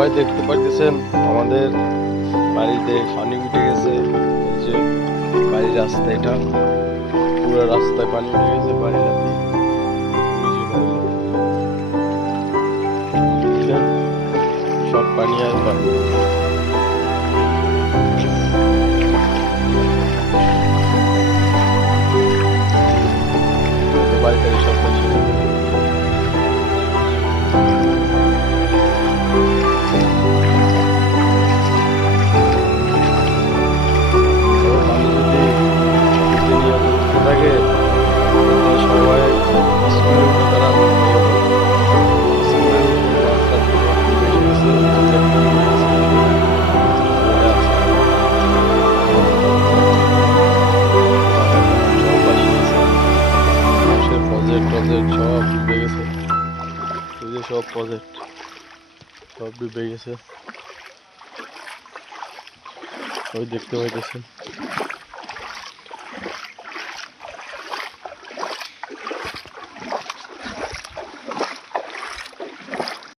সবাই দেখতে পাচ্ছেন আমাদের বাড়িতে পানি উঠে গেছে। এই যে বাড়ির রাস্তা, এটা পুরো রাস্তায় পানি উঠে গেছে। বাড়ির সব পানি আর পানি। বাড়িটারি সব পানি। থাকে সবাই স্কুলে উঠে তারা প্রজেক্ট সব ডুবে গেছে। এই যে সব প্রজেক্ট সব ডুবে গেছে, ওই দেখতে পাইতেছেন।